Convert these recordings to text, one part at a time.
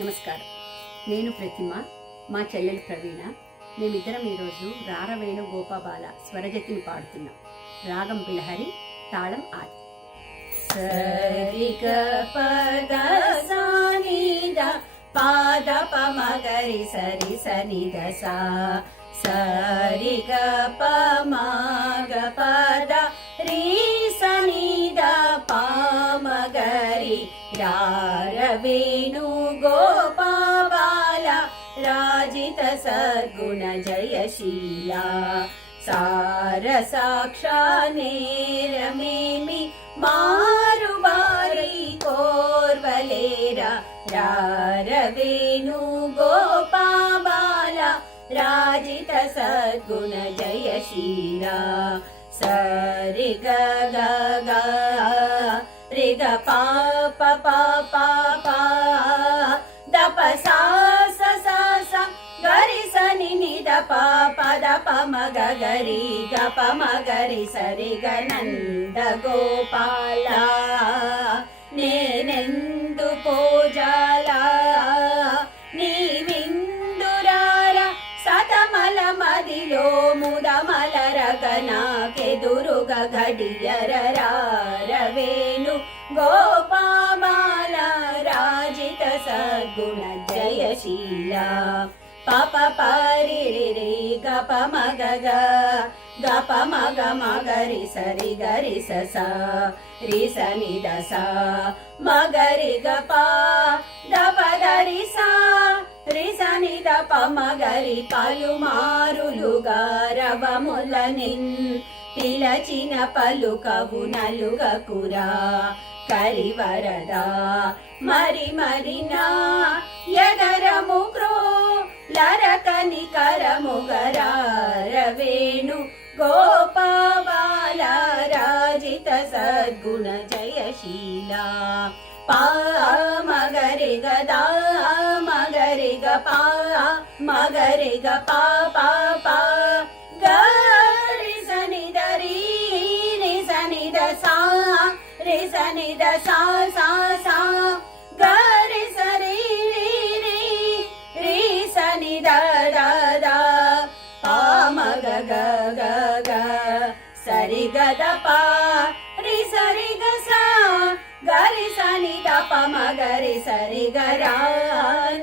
నమస్కారం. నేను ప్రతిమ, మా చెల్లెలు ప్రవీణ. మేమిద్దరం ఈరోజు రారవేణు గోపాబాల స్వరజతిని పాడుతున్నాం. రాగం బిలహరి, తాళం ఆది. సరిగ పద సానిద పాద పమగరి సరి సనిద సా సరిగ పమగ పద రీ సనిద పామగరి రారవేణు గోపాబాల రాజిత సద్గుణ జయశీలా సార సాక్షానేరమేమి మారు బారి కోర్వలేరా రారవేణు గోపాబాల రాజిత సద్గుణ జయశీలా సరి గ గ గ రి గ పా ప ప ప ప ద ప సా స స స గరి సని ని ద ప ప ద ప మ గ గరి గ ప మ గరి సరి గ నంద గోపాల నేనెందు పూజాల నీ విందురార సతమల మదిలో ముదమలరగ నాకెదురుగ గడియర రారవేణు గోపాబాల రాజిత సద్గుణ జయశీలా పప పరిరి గ ప మ గ గ గ ప మ గ మ గరి సరి గరి స స రి స ని ద స మ గరి గ ప ద ప ద రి స రి స ని ద ప మ గరి పలుమారులుగా రవముల నిన్ పిలచిన పలుకవు నలుగకురా కరివరదా మరి మరి నా యగరము క్రో లరకని కరముగరారవేణు గోపాబాల రాజిత సద్గుణ జయశీలా పా మగరి గదా మగరి గ పా మగరి గ పా పా పా గరి సని ద రి రి సని ద సా రి సని ద సా సా సా గరి సరి రి రి రి సని ద ద ద పా మ గ గ గ గ సరి గ ద పా రి సరి గ సా గరి సని ద ప మ గరి సరి గ రా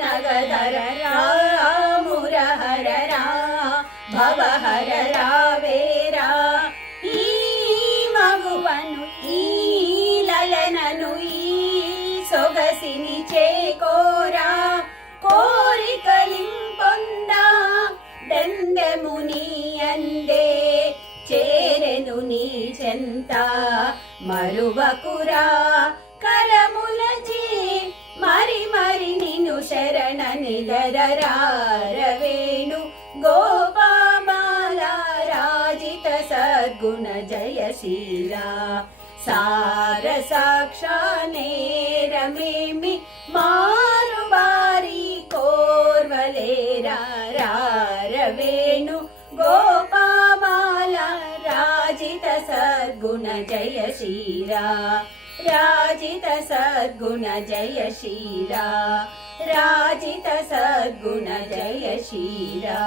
నగధర రా మురహర రా భవహర రావేరా ఈ మగువను ఈ లలనను ఈ సొగసిని చేకోరా కోరికలింపొందా దెందెము నీ అందే చేరెను నీ చెంత మరువకురా కరములచి మరి మరి నిన్ను శరణ నిలరరారవేణు గోపాబాల రాజిత సద్గుణ జయశీలా సార సాక్షానేరమేమి మారు బారి కోర్వలేరా రారవేణు గోపాబాల రాజిత సద్గుణ జయశీలా రాజిత సద్గుణ జయశీలా రాజిత సద్గుణ జయశీలా.